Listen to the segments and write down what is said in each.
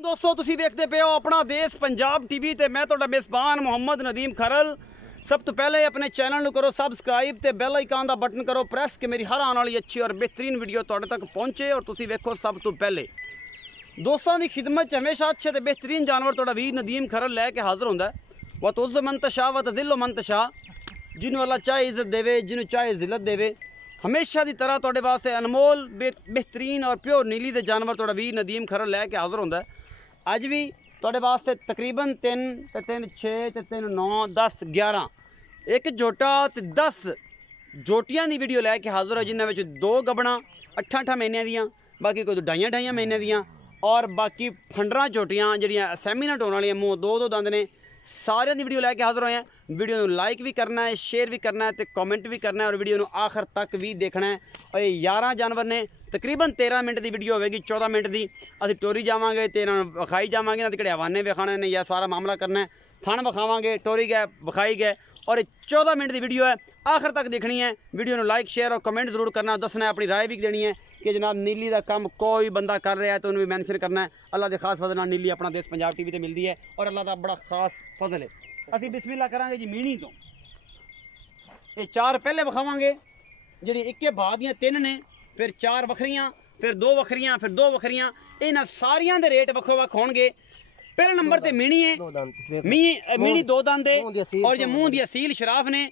दोस्तों तुसी देखते पे हो अपना देश पंजाब टीवी ते मैं तुहाडा मेज़बान मोहम्मद नदीम खरल। सब तो पहले अपने चैनल नूं करो सबसक्राइब ते बैल आइकन दा बटन करो प्रेस कि मेरी हर आने वाली अच्छी और बेहतरीन वीडियो तुहाडे तक पहुंचे और तुसी वेखो सब तो पहले। दोस्तों की खिदमत च हमेशा अच्छे ते बेहतरीन जानवर तुहाडा वीर नदीम खरल लैके हाज़र हुंदा है। व तुज़्ज़ु मन तशा व तुज़िल्लु मन तशा, जिन्होंने अल्लाह चाहे इज्जत देवे जिन्होंने चाहे जिल्लत देवे। हमेशा की तरह तुहाडे वास्ते अनमोल बेहतरीन और प्योर नीली दे जानवर तुहाडा वीर नदीम खरल लैके हाज़र हुंदा है। अज भी तुहाडे वास्ते तकरीबन 3 ते 3 6 ते 3 9 10 11 एक जोटा ते 10 जोटियां की वीडियो लैके हाज़र हो, जिन्होंने में 2 गबना 8 महीने दियां, बाकी कोई 2.5 महीने दियां और बाकी 15 जोटियां जिहड़ियां सैमीनेट होने वाली मूँह 2 दंद ने। सारियां दी वीडियो लैके हाज़र होए हैं। वीडियो को लाइक भी करना है, शेयर भी करना है, तो कमेंट भी करना है और वीडियो को आखिर तक भी देखना है। और 11 जानवर ने तकरीबन 13 मिनट की वीडियो होगी, 14 मिनट की असीं टोरी जावांगे तो इन्हां नूं विखाई जावांगे, ना तो किहड़े हवाने विखाने ने या सारा मामला करना है। थण विखावांगे, टोरी गए, विखाई गए और 14 मिनट की वीडियो है, आखिर तक देखनी है। वीडियो को लाइक शेयर और कमेंट जरूर करना, दसना है, अपनी राय भी देनी है कि जनाब नीली का काम कोई बंदा कर रहा है तो उन्हें भी मैंशन करना है। अल्लाह के खास फजल नीली अपना देश पंजाब टीवी पर मिलती है और अल्लाह का बड़ा खास फजल है। असीं बिस्मिल्लाह करांगे जी मीणी तो ये 4 पहले विखावांगे जी, इक्के बाद दियां 3 ने, फिर 4 वखरियां, फिर 2 वखरियां, फिर 2 वखरियां। इन्हां सारियां दे रेट वक्खो वक्ख होणगे। पहले नंबर ते मीणी है, मीणी 2 दंद है और जे मूँह दी असील शराफ ने।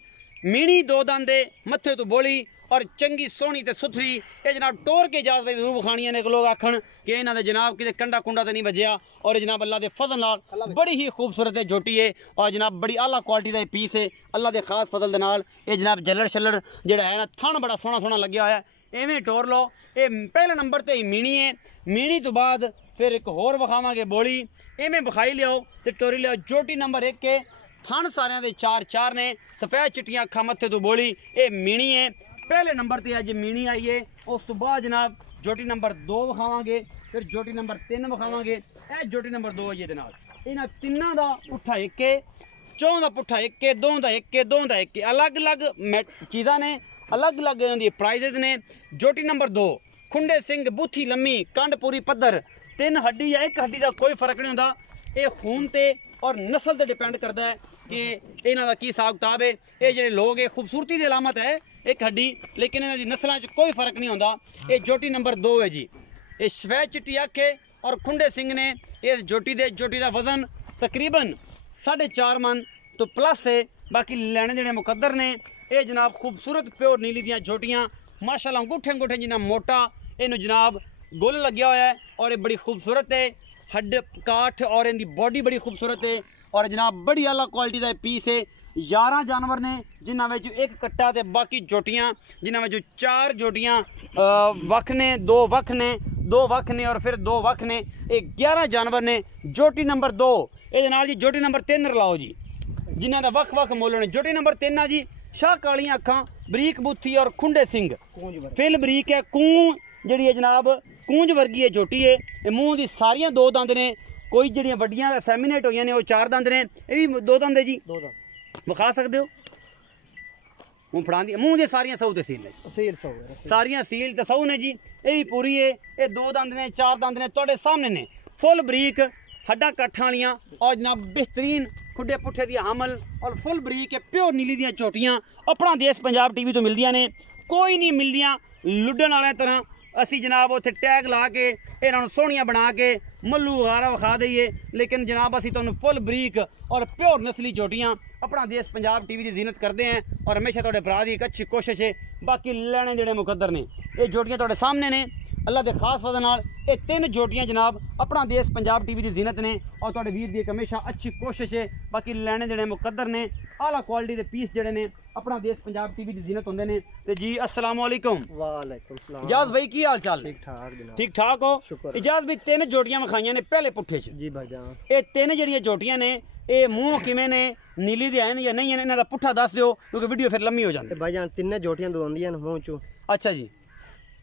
मीणी 2 दंद है, मत्थे तो बोली और चंगी सोहनी ते सुथरी। ये जनाब टोर के इजाजत भी जरूर विखाणियां ने, लोग आखण कि इन्हां दे जनाब किते कंडा कुंडा तो नहीं बजया। और जनाब अल्लाह के फजल नाल बड़ी ही खूबसूरत है जोटी है और जनाब बड़ी आला क्वालिटी का पीस है। अल्लाह के खास फजल दे नाल ये जनाब जलड़ शलड़ जिहड़ा है ना, थण बड़ा सोहना सोहना लग्या होया है। इवें टोर लो। ये पहले नंबर ते मीणी है। मीणी तो बाद फिर एक होर विखावांगे बोली, इवें विखाई लियाओ तो टोरी लियाओ। जोटी नंबर 1 है, थण सारियां दे 4 ने, सफेद चिट्टियां अखां, मत्थे तो बोली। ये मीणी है, पहले नंबर ते अज मीणी आई है। उस तो बाद जनाब जोटी नंबर 2 विखावांगे, फिर जोटी नंबर 3 विखावांगे। यह जोटी नंबर 2 है। इन्हां तिन्नां दा पुट्ठा 1 है, 4 दा पुट्ठा 1 है, 2 दा 1 है, 2 दा 1 है। अलग अलग चीज़ां ने, अलग अलग इन्हां दी प्राइजेज ने। जोटी नंबर 2 खुंडे सिंह, बूथी लम्मी, कंड पूरी पद्धर, 3 हड्डी या 1 हड्डी का कोई फर्क नहीं होता। ये खून ते और नस्ल ते डिपेंड करता है कि इन्हां दा की हिसाब किताब है। ये जो लोग है खूबसूरती की अलामत है 1 हड्डी, लेकिन इन्हां दी नस्लों कोई फर्क नहीं होता। ये जोटी नंबर 2 है जी। ये सफेद चिट्टी अख है और खुंडे सिंह ने। इस जोटी का वजन तकरीबन 4.5 मन तो प्लस है। बाकी लैने देने मुकद्दर ने। ये जनाब खूबसूरत प्योर नीली दियाँ जोटियाँ माशाल्लाह, अंगूठे अंगूठे जिन्ना मोटा इनू जनाब गुल लग्या हुआ है और ये बड़ी खूबसूरत है। हड्ड काठ और इनकी बॉडी बड़ी खूबसूरत है और जनाब बड़ी आला क्वालिटी का पीस है। 11 जानवर ने, जिन्होंने 1 कट्टा ते बाकी जोटियां, जिन्होंने 4 जोटियां वख ने, 2 वख ने, 2 वख ने और फिर 2 वख ने। ये 11 जानवर ने। जोटी नंबर 2 ये जी जोटी नंबर 3 रलाओ जी, जिन्हों का वख वख मुल ने। जोटी नंबर 3 है जी, शाह कालियां अखां, बरीक बूथी और खुंडे सिंह, फिल बरीक है। कूं जी है जनाब, कूंज वर्गी है जोटी है। मूँह की सारियां 2 दंद ने, कोई जड़ियाँ वड्डियां सैमीनेट हुई ने वो 4 दंद ने, ये भी 2 दंद है जी। 2 दंद विखा सकते हो। हूँ फड़ा दी मूँह दी सारियां सऊ ते सील ने, सारियां सील ते सऊ ने जी। ये भी पूरी है। ये 2 दंद ने, 4 दंद ने, तुहाडे सामने ने। फुल बरीक हड्डा काठां वालियां और जनाब बेहतरीन खुडे पुट्ठे दी हमल और फुल बरीक है प्योर नीली दियां चोटियां अपना देश पंजाब टीवी तो मिलदियां ने। कोई नहीं मिलदियां लुड्डन वाले तरह असी जनाब उत्थे टैग ला के इन्हां नूं सोहणियां बना के मल्लू वगारा विखा दईए, लेकिन जनाब असी तुहानूं फुल बरीक और प्योर नस्ली चोटियां अपना देश पंजाब टीवी की जीनत करते हैं और हमेशा तुहाडे भरा दी एक अच्छी कोशिश है। बाकी लैने देने मुकद्दर ने। ये जोटियां तुहाडे सामने ने। अल्लाह के खास फजल नाल ये 3 जोटियां जनाब अपना देश पंजाब टीवी की जीनत ने और तुहाडे वीर दी एक हमेशा अच्छी कोशिश है। बाकी लैने देने मुकद्दर ने। आला क्वालिटी के पीस जड़े ने अपना देश पंजाब टीवी की जीनत होंदे ने। ते जी अस्सलाम वालेकुम। वालेकुम सलाम। इजाज भाई की हाल चाल? ठीक ठाक जनाब। ठीक ठाक हो? इजाज भाई 3 जोटियां विखाइयां ने पहले पुट्ठे च जी भाईजान। ये 3 जड़ियां जोटियां ने, ये मूँह किवें ने, नीली दे हैं या नहीं है, इन्हां दा पुट्ठा दस दिओ क्योंकि वीडियो फिर लम्मी हो जाती है। भाईजान 3 जोटियां दोंदियां ने मूँह चो। अच्छा जी,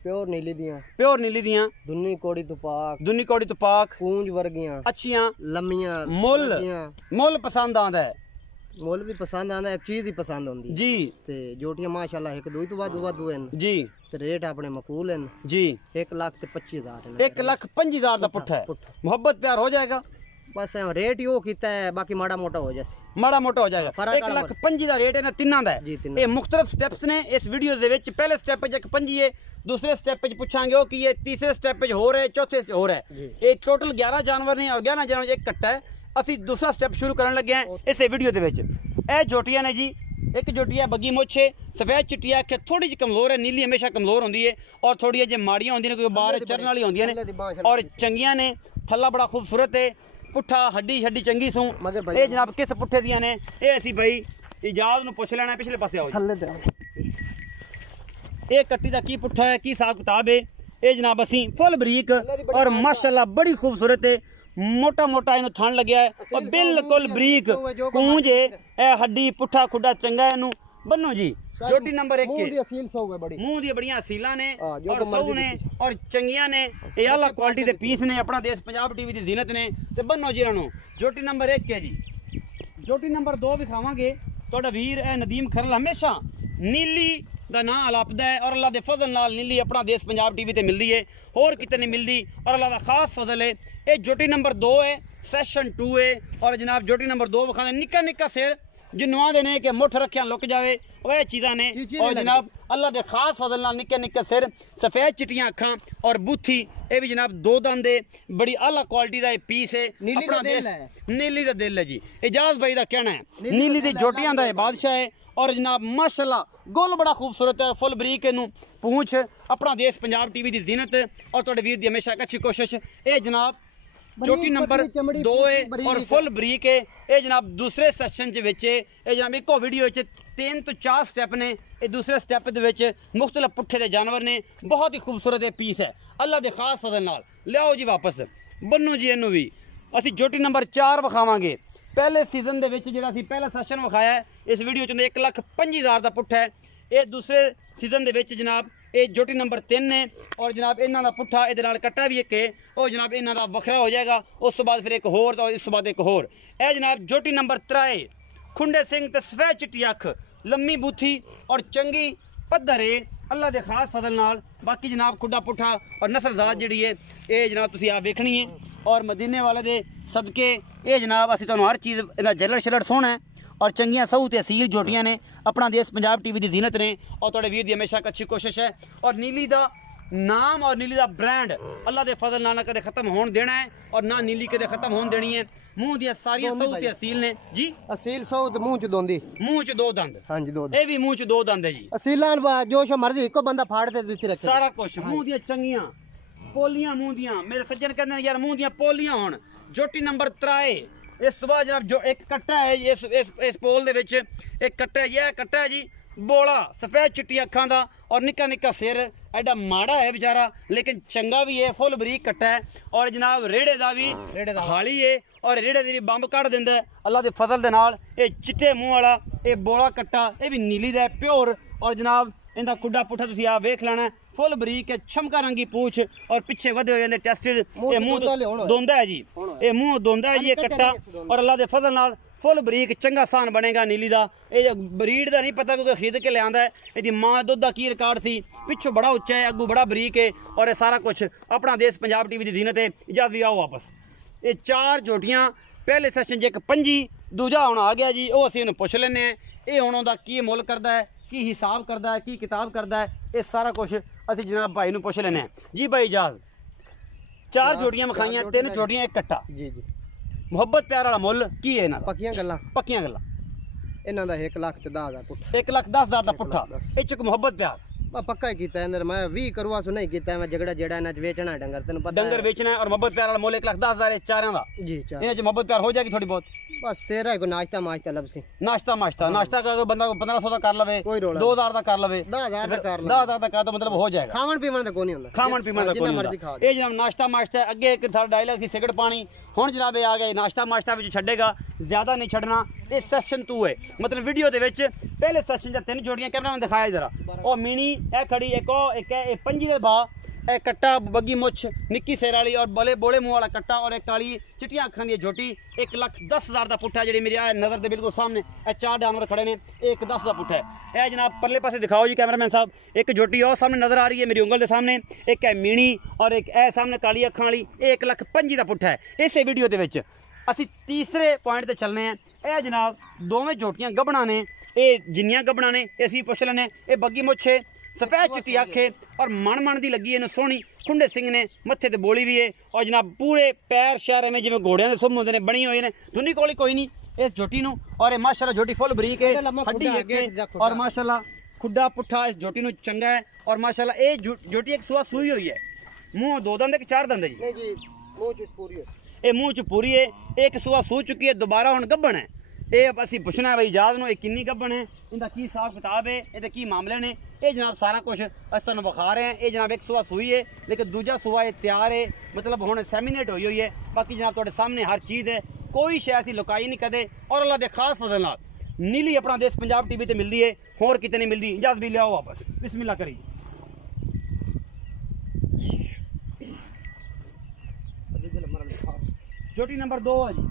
प्योर नीली दियां, प्योर नीली दियां, दुन्नी कोड़ी तो पाक, दुन्नी कोड़ी तो पाक, पूंज वर्गियां, अच्छियां, लम्मियां, मुल मुल पसंद आंदा है। ਮੁੱਲ ਵੀ ਪਸੰਦ ਆਂਦਾ ਇੱਕ ਚੀਜ਼ ਹੀ ਪਸੰਦ ਹੁੰਦੀ जी ਤੇ ਜੋਟੀਆਂ ਮਾਸ਼ਾਅੱਲਾ ਇੱਕ ਦੋ ਹੀ ਤੋਂ ਵਾਧੂ ਹਨ जी ਤੇ ਰੇਟ ਆਪਣੇ ਮਕੂਲ ਹਨ जी 1,25,000 1,25,000 ਦਾ ਪੁੱਠਾ है मोहब्बत प्यार हो जाएगा ਬਸ ਰੇਟ ਹੀ ਉਹ ਕੀਤਾ ਹੈ ਬਾਕੀ ਮਾੜਾ ਮੋਟਾ ਹੋ ਜਾਸੇ ਮਾੜਾ ਮੋਟਾ ਹੋ ਜਾਏਗਾ ਫਰਕ 1,25,000 ਦਾ ਰੇਟ ਇਹਨਾਂ ਤਿੰਨਾਂ ਦਾ ਜੀ, ਹੈ ਤਿੰਨਾਂ। ਇਹ ਮੁxtਲਫ ਸਟੈਪਸ ਨੇ ਇਸ ਵੀਡੀਓ ਦੇ ਵਿੱਚ ਪਹਿਲੇ ਸਟੈਪ ਵਿੱਚ 1,25 ਹੈ दूसरे स्टेप पे पूछांगे कि ये तीसरे स्टेप पे हो रहा है चौथे से हो रहा है ये टोटल 11 जानवर ने और 11 जानवर एक कट्टा है ਅਸੀਂ दूसरा स्टेप शुरू करन लगे हैं इस वीडियो ਦੇ ਵਿੱਚ ਇਹ ਜੋਟੀਆਂ ਨੇ ਜੀ ਇੱਕ ਜੋਟੀ ਹੈ ਬੱਗੀ ਮੁੱਛੇ ਸਫੈਦ ਚਿੱਟੀਆ ਕਿ ਥੋੜੀ ਜਿਹੀ ਕਮਜ਼ੋਰ ਹੈ ਨੀਲੀ ਹਮੇਸ਼ਾ ਕਮਜ਼ੋਰ ਹੁੰਦੀ ਹੈ ਔਰ ਥੋੜੀਆਂ ਜੇ ਮਾੜੀਆਂ ਹੁੰਦੀਆਂ ਨੇ ਕੋਈ ਬਾਹਰ ਚਰਨ ਵਾਲੀ ਹੁੰਦੀਆਂ ਨੇ ਔਰ ਚੰਗੀਆਂ ਨੇ ਥੱਲਾ ਬੜਾ ਖੂਬਸੂਰਤ ਹੈ ਪੁੱਠਾ ਹੱਡੀ ਚੰਗੀ ਸੂ ਇਹ ਜਨਾਬ ਕਿਸ ਪੁੱਠੇ ਦੀਆਂ ਨੇ ਇਹ ਅਸੀਂ ਭਾਈ ਇਜਾਜ਼ ਨੂੰ ਪੁੱਛ ਲੈਣਾ ਪਿਛਲੇ ਪਾਸੇ ਆਓ ਥੱਲੇ ਤੇ ਇਹ ਕੱਟੀ ਦਾ ਕੀ ਪੁੱਠਾ ਹੈ ਕੀ ਹਿਸਾਬ ਕਿਤਾਬ ਹੈ ਇਹ ਜਨਾਬ ਅਸੀਂ ਫੁੱਲ ਬਰੀਕ ਔਰ ਮਾਸ਼ਾਅੱਲਾ ਬੜੀ ਖੂਬਸੂਰਤ ਹੈ मोटा मोटा इन थन लग्या है और बिल्कुल बरीक कूंज है ए हड्डी पुठा खुडा चंगा है बनो जी जोटी नंबर 1 मुंह दी असील सौ है बड़ी मुंह दी बढ़िया असीला ने जो और सौ ने और चंगियां ने ये आला क्वालिटी दे पीस ने अपना देश पंजाब टीवी दी जीनत ने ते बनो जी इन्हां नु जोटी नंबर 1 है जी जोटी नंबर 2 विखावांगे तोड़ा वीर ए नदीम खरल हमेशा नीली ਦਾ ਨਾਂ ਅਲੱਪਦਾ ਹੈ ਔਰ ਅੱਲਾ ਦੇ ਫਜ਼ਲ ਨਾਲ ਨੀਲੀ ਆਪਣਾ ਦੇਸ਼ ਪੰਜਾਬ ਟੀਵੀ ਤੇ ਮਿਲਦੀ ਹੈ ਹੋਰ ਕਿਤੇ ਨਹੀਂ ਮਿਲਦੀ ਔਰ ਅੱਲਾ ਦਾ ਖਾਸ ਫਜ਼ਲ ਹੈ ਇਹ ਜੋਟੀ ਨੰਬਰ 2 ਹੈ ਸੈਸ਼ਨ 2 ਹੈ ਔਰ ਜਨਾਬ ਜੋਟੀ ਨੰਬਰ 2 ਵਿਖਾਉਂਦੇ ਨਿੱਕਾ ਸਿਰ ਜਿੰਨੂ ਆਂਦੇ ਨੇ ਕਿ ਮੁੱਠ ਰੱਖਿਆ ਲੁਕ ਜਾਵੇ ਉਹ ਇਹ ਚੀਜ਼ਾਂ ਨੇ ਔਰ ਜਨਾਬ ਅੱਲਾ ਦੇ ਖਾਸ ਫਜ਼ਲ ਨਾਲ ਨਿੱਕੇ ਸਿਰ ਸਫੈਦ ਚਿੱਟੀਆਂ ਅੱਖਾਂ ਔਰ ਬੂਥੀ ਇਹ ਵੀ ਜਨਾਬ ਦੋ ਦੰਦ ਦੇ ਬੜੀ ਆਲਾ ਕੁਆਲਿਟੀ ਦਾ ਇਹ ਪੀਸ ਹੈ ਆਪਣਾ ਦੇਸ਼ ਨੀਲੀ ਦਾ ਦਿਲ ਹੈ ਜੀ ਇਜਾਜ਼ ਭਾਈ ਦਾ ਕਹਿਣਾ ਹੈ ਨੀਲੀ ਦੀ ਜੋਟੀਆਂ ਦਾ ਇਹ ਬਾਦਸ਼ਾਹ ਹੈ और जनाब माशाल्लाह गोल बड़ा खूबसूरत है फुल बरीक नू पूंछ अपना देश पंजाब टीवी की जीनत और तुहाडे वीर दी हमेशा एक अच्छी कोशिश ये जनाब जोटी नंबर 2 है और फुल बरीक है ये जनाब दूसरे सैशन ये जनाब एको वीडियो 3 तो 4 स्टैप ने ये दूसरे स्टैप मुख्तलिफ पुट्ठे दे जानवर ने बहुत ही खूबसूरत पीस है अल्लाह दे खास फजल नाल लियाओ जी वापस बन्नो जी इनू भी असी जोटी नंबर 4 विखावांगे पहले सीजन दे विच जिहड़ा पहला सैशन विखाया है इस वीडियो 1,25,000 का पुट्ठा है ये दूसरे सीजन दे विच जनाब ये जोटी नंबर 3 है और जनाब इन्हां दा पुट्ठा इहदे नाल कट्टा भी एक है और जनाब इन्हां दा वखरा हो जाएगा उस तो बाद फिर एक होर और इस तो बाद एक होर ए जनाब जोटी नंबर 3 खुंडे सिंह ते सफेद चिट्टी अख लम्मी बूथी और चंगी पद्धर है अल्लाह दे खास फजल नाल बाकी जनाब खुडा पुट्ठा और नस्लजात जिहड़ी है ये जनाब तुसीं आप वेखनी है और मदीने वाले दे सदके ये जनाब असीं तुहानूं हर चीज़ इहदा जलड़ सोहना है और चंगियां सहू ते असील जोटियां ने अपना देश पंजाब टीवी की जीनत ने और तुहाडे वीर दी हमेशा एक अच्छी कोशिश है और नीली दा नाम और नीली दा ब्रांड अल्लाह दे फजल नाल कदे खत्म होण देना है और ना नीली कदे खत्म होण देनी है मूँह दी सारियां सहू ते असील ने जी असील सौ ते मूंह च दोंदी मूँह च दो दंद हां जी दो ये भी मूँह च दो दंद है जी असीलां जो मर्जी इको बंदा फाड़ ते दित्ती रखे सारा कुछ मूँह दी चंगियां पोलियां मूँह दियां मेरे सज्जन कहंदे ने यार मूँह दियां पोलियां होण जोटी नंबर 3 इस तो बाद जनाब जो एक कट्टा है इस पोल दे विच एक कट्टा है यह कट्टा है जी बोला सफेद चिट्टी अखां दा और निक्का सिर एडा माड़ा है बेचारा लेकिन चंगा भी है फुल बरीक कट्टा है और जनाब रेड़े दा भी हाली है और रेड़े दे भी बंब कढ़ दिंदा अल्लाह दे फजल दे नाल ये चिट्टे मूँह वाला ये बोला कट्टा ये भी नीली दा प्योर और जनाब इनका खुडा पुट्ठा तुसीं आप वेख लेना फुल बरीक है छमका रंगी पूछ और पिछे वधे हो जाते टेस्टेड ये मुंह दोंदा है जी ये मुंह दोंदा है जी ये कट्टा और अल्लाह दे फजल नाल फुल बरीक चंगा सान बनेगा नीली दा ये ब्रीड दा नहीं पता क्योंकि खरीद के लियांदा है इहदी मां दुध दा की रिकॉर्ड सी पिछों बड़ा उच्चा है अगू बड़ा बरीक है और ये सारा कुछ अपना देश पंजाब टीवी की जीनत है इजाज़त भी आओ वापस ये 4 जोटियां पहले सैशन च एक 5 दूजा हुण आ गया जी वो असीं इहनूं पुछ लैने ये हुण उहदा की मुल करदा है की हिसाब करता है की किताब करता है ये सारा कुछ असी जनाब भाई नूं पुछ लेने जी भाई इजाज़ 4 जोड़ियां विखाइयां 3 जोड़ियां एक कट्टा जी मुहब्बत प्यार वाला मुल की है इन्हां पक्कियां गल्लां इन्हां दा 1,10,000 पुट्ठा 1,10,000 दा पुट्ठा इह च मुहब्बत प्यार पक्का ही कीता अंदर मैं 20 करवा सो नहीं कीता मैं झगड़ा जेड़ा इन्हां च बेचना है डंगर तैनूं पता डंगर बेचना है और मुहब्बत प्यार वाला मुल 1,10,000 चारां दा जी चार इन्हां च मुहब्बत प्यार हो जाएगी थोड़ी बहुत बस 13 को नाश्ता लबसी नाश्ता का बंदा 1500 का कर लवे 2000 का कर लवे 10,000 का कर 10,000 का कर तो मतलब हो जाएगा खावन पीवन दा कोई नहीं हुंदा खावन पीवन दा कोई नहीं हुंदा ये जनाब नाश्ता अगे एक साडा डायलॉग सी सिगरेट पानी हुण जनाब आ गए नाश्ता विच छड्डेगा ज्यादा नहीं छड्डना ये सैशन 2 है मतलब वीडियो दे विच पहले सैशन च 3 जोड़ियां कैमरामैन दिखाया जरा ओ मिनी ए खड़ी एक ए 5 दे बा ए कट्टा बग्गी मुछ निक्की सिर वाली और बड़े बोले मुँह वाला कट्टा और एक काली चिट्टियां अखां दी झोटी 1,10,000 का पुट्ठा जी मेरी नज़र के बिल्कुल सामने ए 4 जानवर खड़े ने 1,10 का पुट्ठा है। यह जनाब परले पासे दिखाओ जी कैमरामैन साहब। एक झोटी और सामने नज़र आ रही है मेरी उंगल के सामने, एक है मीणी और एक ए सामने काली अखां वाली 1,25,000 का पुट्ठा है। इस वीडियो के विच असी तीसरे पॉइंट पर चलने हैं। यह जनाब दोवें झोटियां गबना ने, ये जिन्नियां गबना ने असी पुछ लेने। ये बग्गी मुछ है, सफेद चिट्टी अख है और मन दी लगी है सोहनी, खुंडे सिंह ने, मत्थे ते बोली भी है और जनाब पूरे पैर शहर में जिवें घोड़ियां दे सुम होंदे ने बनी हुई ने। धुनी कोली कोई नहीं इस झोटी नूं और ये माशाल्लाह झोटी फुल बरीक है, हड्डी है और माशाल्लाह खुड्डा पुट्ठा इस झोटी नूं चंगा है और माशाल्लाह ये झोटी एक सुआ सूई हुई है। मुँह 2 दंद कि 4 दंद है जी? ये मुँह च पूरी है, एक सुआ सू चुकी है, दोबारा हुण गब्बन है। ये असी पुछना है भाई इजाज़ नूं किन्नी गब्बन है, इनका की हिसाब किताब है, ये की मामले ने। ये जनाब सारा कुछ अस तुहानूं विखा रहे हैं। ये जनाब एक सुआ सूई है लेकिन दूजा सुआ ये तैयार है, मतलब हुण सैमीनेट हुई हुई है। बाकी जनाब तुहाडे सामने हर चीज़ है, कोई शै असीं लुकाई नहीं कदे और अल्लाह दे खास फजल नाल नीली अपना देश पंजाब टीवी ते मिलदी है, होर किते नहीं मिलदी। इजाज़ भी लियाओ वापस, बिस्मिल्लाह करी। झोटी नंबर 2 है जी,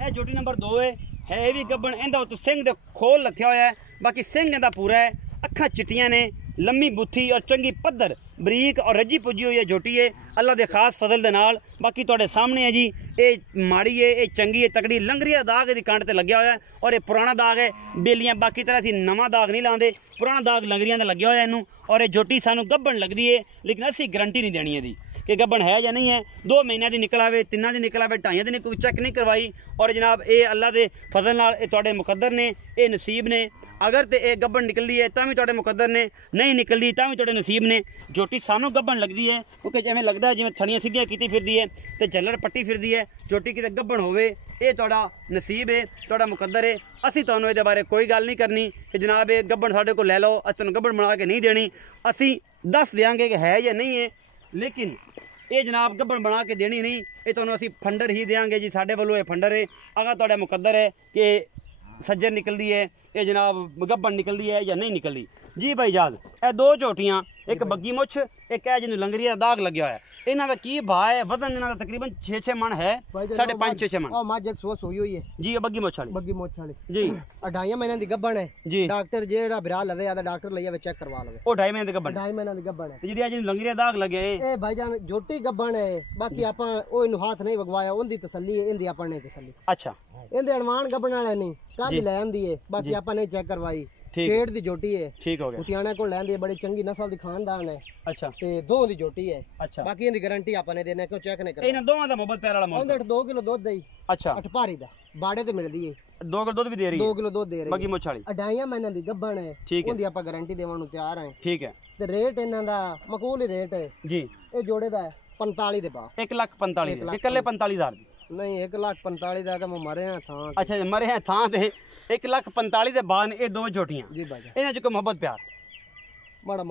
यह झोटी नंबर 2 है भी गब्बन। इंदा तो सिंह दे खोल लथया होया है, बाकी सिंह इंदा पूरा है। अखां चिट्टियां ने, लम्मी बुत्थी और चंगी पद्धर बरीक और रजी पुजी हुई है झोटी है अल्लाह दे खास फजल दे नाल। बाकी तुहाडे सामने है जी, ये माड़ी है, ये चंगी है, तकड़ी। लंगरिया दाग इहदी कंड ते लग्या होया है और ये पुराना दाग है बेलियां। बाकी तरह असीं नवां दाग नहीं लांदे, पुराना दाग लंगरियां ते लग्या होया इनू। और ये झोटी सानू गब्बन लगदी है लेकिन असीं गारंटी नहीं देनी है कि गब्बन है या नहीं है। 2 महीनों की निकल आवे, 3 की निकल आवे, 2.5 दिन कोई चेक नहीं करवाई। और जनाब ये अल्लाह के फजल नाल तुहाडे मुकद्दर ने, ये नसीब ने। अगर तो यह गब्बन निकलती है तो भी तुहाडे मुकद्दर ने, नहीं निकलती तो भी तुहाडे नसीब ने। झोटी सानू गब्बन लगती है क्योंकि जिवें लगता है जिवें थड़ियां सीधियां कीती फिरदी है तो झल्लर पट्टी फिरदी है। झोटी किते गब्बन होवे ये तुहाडा नसीब है, तुहाडा मुकद्दर है। असीं तुहानूं इहदे बारे कोई गल नहीं करनी कि जनाब ये गब्बन साडे कोल लै लो, असीं तुहानूं गब्बन बना के नहीं देनी। असीं दस देंगे कि है या नहीं है, लेकिन ये जनाब गब्बन बना के देनी नहीं, ये तुहानूं असीं फंडर ही देंगे जी। साडे वालों ये फंडर है, अगर तुहाडा मुकद्दर है कि सज्जर निकलती है, ये जनाब गब्बन निकलती है या नहीं निकलती जी। भाई जाद ये 2 झोटियां, एक बग्गी मुछ, एक है जिन्होंने लंगरिया दाग लग्या है। इन्हां दा की भाव है? वजन इन्हां दा तकरीबन 6-6 मन है, 5.5-6 मन। और मज एक सुआ सूई हुई है जी, ये बग्गी मुछ वाली जी। 2.5 महीने दी गब्बन है जी। डॉक्टर जेड़ा बिरा लवे आदा डॉक्टर ले आवे चेक करवा लवे। ओ 2.5 महीने दी गब्बन, 2.5 महीने दी गब्बन है जेडी जिन्होंने लंगरिया दाग लगे। ए भाईजान झोटी गब्बन है, बाकी आपां ओ इनु हाथ नहीं वगवाया, उंदी तसल्ली है, इंदी आपां नहीं तसल्ली। अच्छा, इंदे अनमान गब्बन वाले नहीं कल ले आंदी है, बाकी आपां नहीं चेक करवाई। छेड़ दी झोटी है, ठीक हो गया। कुतियाना को लैंदी है, बड़ी चंगी नस्ल दी खानदान है। अच्छा, ते 2 दी झोटी है। अच्छा, बाकी इंदी गारंटी आपां ने देना क्यों चेक नहीं करना। इन्हां दोवां दा मोहब्बत प्यार वाला मोहब्बत। ओंदे 2 किलो दूध देई। अच्छा, 8 भारी दा बाड़े ते मिलदी है। 2 किलो दूध भी दे रही है। 2 किलो दूध दे रही है बग्गी मुछ वाली। 2.5 महीने दी गब्बन है, ठीक है। उंदी आपां गारंटी देवन नु तैयार है, ठीक है। ते रेट इन्हां दा मकबूल ही रेट है जी। ए जोड़े दा 45 दे बा 1,45,000 इकल्ले 45,000 नहीं 1,45,000 दा मैं मरे हैं थां। अच्छा, मरे हैं थां ते 1,45,000 दे बाद ये 2 झोटियां जी। भाई इन्हां च कोई मोहब्बत प्यार माड़ा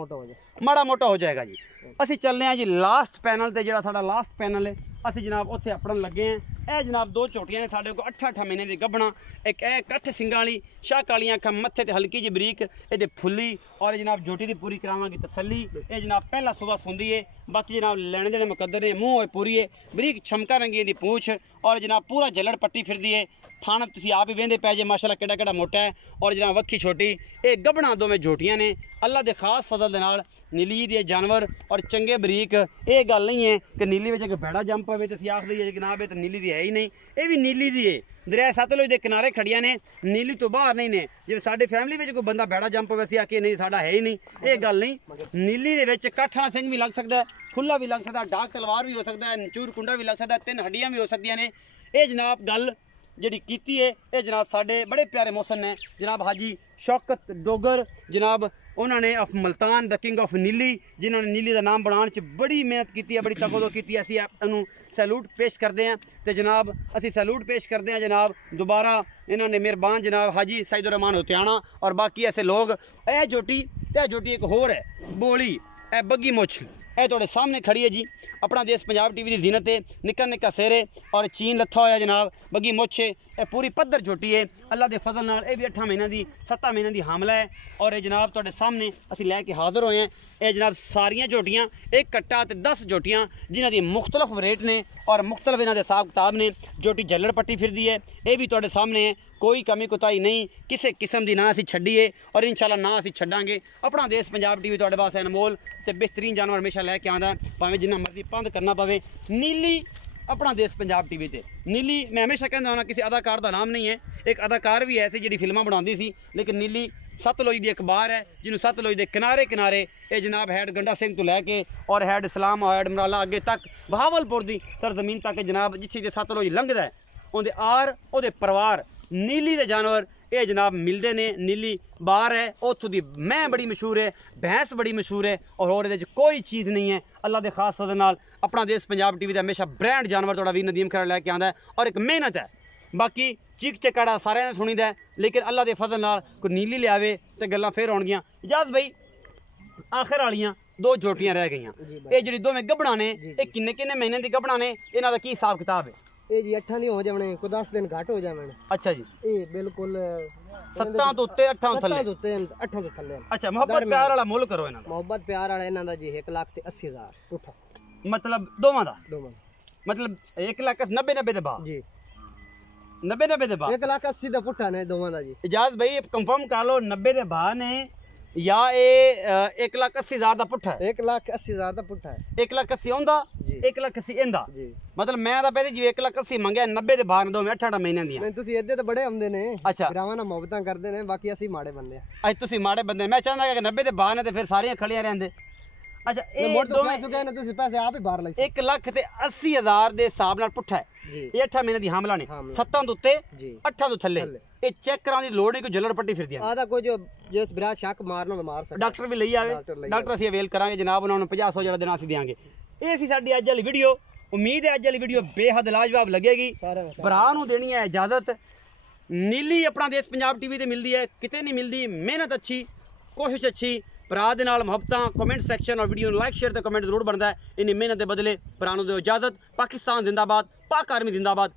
मोटा हो जाएगा जी। असी चलने हैं जी लास्ट पैनल ते, जेड़ा साडा लास्ट पैनल है असी जनाब उत्थे अपड़न लगे हैं। यह जनाब 2 झोटियां ने साडे को 8-8 महीने दी गब्बना। एक ए कट्ठ सिंगां वाली शाह कालियां अखां, मत्थे ते हल्की जी बरीक ये फुल्ली और जनाब झोटी दी पूरी करावांगी तसल्ली। ये जनाब पहला सुबह सुंदी है, बाकी जनाब लैने देने मुकद्दर ने। मुँह पूरी है, बरीक छमका रंगी दी पूछ और जनाब पूरा जलड़ पट्टी फिरदी है। थाना तुसीं आप ही वेंदे पै जे माशाल्लाह केड़ा केड़ा मोटा है और जनाब वक्खी छोटी। ये गब्बना दोवें झोटियां ने अल्लाह दे खास फजल दे नाल। नीली दे जानवर और चंगे बरीक। ये गल नहीं है कि नीली विच इक बैड़ा जंप पवे ते असीं आख दईए जनाब ये तो नीली दी है ही नहीं। ये भी नीली दी है, दरिया सतलुज के किनारे खड़ियां ने, नीली तो बाहर नहीं ने। जिवें साडी फैमिली में कोई बंदा बैड़ा जंप पवे असीं आखिए नहीं साडा है ही नहीं, ये गल नहीं। नीली दे विच काठ वाला सिंह भी लग सकदा है, खुला भी लग सकदा है, डाक तलवार भी हो सकदा है, नचूर कुंडा भी लग सकदा है, 3 हड्डियां भी हो सकदियां ने। ये जनाब गल जिहड़ी कीती है ये जनाब साडे बड़े प्यारे मोहसन ने जनाब हाजी शौकत डोगर जनाब, उन्होंने of Multan the king of नीली, जिन्होंने नीली का नाम बनाने च बड़ी मेहनत की है, बड़ी तकदो की। असी उन्होंने सैल्यूट पेश करते हैं तो जनाब असी सैल्यूट पेश करते हैं जनाब दोबारा। इन्होंने मेहरबान जनाब हाजी सईदुर रहमान होतियाना और बाकी ऐसे लोग। यह झोटी एक होर है बोली, ए बग्गी मुछ, ਇਹ ਤੁਹਾਡੇ ਸਾਹਮਣੇ ਖੜੀ है जी अपना देश पंजाब टीवी की जीनत है निक्का निक्का सेरे और चीन लथा होया जनाब बगी मुछ है ये पूरी पद्धर झोटी है अल्लाह के फजल नाल ये भी 8 महीनों की 7 महीनों की हामला है और ये जनाब ਤੁਹਾਡੇ सामने असीं लैके हाज़र होए हैं ये जनाब सारियां झोटियां एक कट्टा ते 10 झोटियां जिन्हां दी मुख्तलिफ रेट ने और मुख्तलिफ इन्हां दे हिसाब किताब ने झोटी जल्लड़ पट्टी फिरदी है ये भी ਤੁਹਾਡੇ सामने है कोई कमी कोताही नहीं किसी किस्म की ना असीं छड्डी है और इंशाल्लाह ना असीं छड्डांगे अपना देश पंजाब टीवी ਤੁਹਾਡੇ वास्ते अनमोल ते बेहतरीन जानवर हमेशा लैके आंदा भावें जिन्ना मर्जी पंध करना पवे नीली अपना देश पंजाब टीवी ते नीली मैं हमेशा कहता हूँ किसी अदाकार का नाम नहीं है एक अदाकार भी ऐसी जी फिल्मां बनाती सी लेकिन नीली सतलुज की अखबार है जिन्होंने सतलुज के किनारे किनारे ये जनाब हैड गंडा सिंह तो लैके और हैड इस्लाम हैड मराला अगे तक बहावलपुर की सरजमीन तक जनाब जिथे जे सतलुज लंघदा है उनके आर उहदे परिवार नीली के जानवर ये जनाब मिलते हैं नीली बार है उतों की मैं बड़ी मशहूर है भैंस बड़ी मशहूर है और ये कोई चीज़ नहीं है अल्लाह के खास फजल नाल अपना देश पंजाब टीवी का हमेशा ब्रांड जानवर थोड़ा वीर नदीम खैर लैके आंदा है और एक मेहनत है बाकी चीक चकाड़ा सारे ने सुनीदा है लेकिन अल्लाह के फजल नाल कोई नीली लियावे तो गल्लां फिर होणगियां इजाज़ भाई आखिर वालियां 2 झोटियां रह गई ये जी दोवें गबड़ा ने ये किन्ने किन्ने महीने की गबड़ा ने इन्हां दा की हिसाब किताब है ਇਹ ਜੀ 8 ਦੀ ਹੋ ਜਾਵਣੇ ਕੋ 10 ਦਿਨ ਘੱਟ ਹੋ ਜਾਵਣ अच्छा जी ਇਹ ਬਿਲਕੁਲ 7 ਤੋਂ ਉੱਤੇ 8 ਤੋਂ ਥੱਲੇ 7 ਤੋਂ ਉੱਤੇ 8 ਤੋਂ ਥੱਲੇ अच्छा मोहब्बत प्यार वाला मुल करो इन्हां दा ਮੁਹੱਬਤ ਪਿਆਰ ਵਾਲਾ ਇਹਨਾਂ ਦਾ ਜੀ 1,80,000 ਪੁੱਠਾ मतलब दोवां दा ਦੋਵਾਂ मतलब 1,90,90 दे बाद ਜੀ 90,90 दे बाद 1,80,000 ਦਾ ਪੁੱਠਾ ਨੇ ਦੋਵਾਂ ਦਾ ਜੀ इजाज़ भाई कंफर्म कर लो 90 दे बाद ने या ये 1,80,000 ਦਾ ਪੁੱਠਾ ਹੈ 1,80,000 ਦਾ ਪੁੱਠਾ ਹੈ 1,80,000 ਆਉਂਦਾ ਜੀ 1,80,000 ਇਹਦਾ ਜੀ मतलब मैं ਤਾਂ ਪਹਿਲੇ ਜਿਵੇਂ 1,80,000 ਮੰਗਿਆ 90 ਦੇ ਬਾਹਰ ਦੋ 8 ਮਹੀਨਿਆਂ ਦੀਆਂ ਨਹੀਂ ਤੁਸੀਂ ਇੱਦੇ ਤਾਂ ਬੜੇ ਆਉਂਦੇ ਨੇ ਅੱਛਾ ਭਰਾਵਾਂ ਨਾਲ ਮੁਹੱਬਤਾਂ ਕਰਦੇ ਨੇ ਬਾਕੀ ਅਸੀਂ ਮਾੜੇ ਬੰਦੇ ਆ ਅੱਜ ਤੁਸੀਂ ਮਾੜੇ ਬੰਦੇ ਮੈਂ ਚਾਹੁੰਦਾ ਕਿ 90 ਦੇ ਬਾਹਰ ਨੇ ਤੇ ਫਿਰ ਸਾਰੀਆਂ ਖੜੀਆਂ ਰਹਿੰਦੇ ਅੱਛਾ ਇਹ ਮੋੜ ਤੋਂ ਕਿਹਾ ਸੁਗਾ ਨੇ ਤੁਸੀਂ ਪੈਸੇ ਆਪ ਹੀ ਬਾਹਰ ਲਈ 1,80,000 ਦੇ ਹਿਸਾਬ ਨਾਲ ਪੁੱਠਾ ਹੈ ਜੀ ਇਹ 8 ਮਹੀਨੇ ਦੀ ਹਾਮਲਾ ਨੇ 7 ਤੋਂ ਉੱਤੇ ਜੀ 8 ਤੋਂ ਥੱਲੇ ਇਹ ਚੈੱਕ ਕਰਾਉਣ ਦੀ ਲੋੜ ਨਹੀਂ ਕੋਈ ਜਲੜ ਪੱਟੀ ਫਿਰਦੀ ਆਦਾ ਕੋਈ ਜੋ ਜਿਸ ਬਿਰਾ ਸ਼ੱਕ ਮਾਰਨਾ ਮਾਰ ਸਕਦਾ ਡਾਕਟਰ ਵੀ ਲਈ ਆਵੇ ਡਾਕਟਰ ਅਸੀਂ ਅਵੇਲ ਕਰਾਂਗੇ ਜਨਾਬ ਉਹਨਾਂ ਨੂੰ 50 ਜਿਹੜਾ ਦੇਣਾ ਅਸੀਂ ਦੇਾਂਗੇ ਇਹ ਸੀ ਸਾਡੀ ਅੱਜ ਵਾਲੀ ਵੀਡੀਓ उम्मीद है अज वाली वीडियो बेहद लाजवाब लगेगी भरा नूं देनी है इजाजत नीली अपना देश पंजाब टीवी ते मिलती है किते नहीं मिलती मेहनत अच्छी कोशिश अच्छी भरा दे नाल मुहब्बतां कमेंट सैक्शन और वीडियो लाइक शेयर ते कमेंट जरूर बनता है इन्नी मेहनत के बदले भरा नूं दिओ इजाजत पाकिस्तान जिंदाबाद पाक आर्मी जिंदाबाद।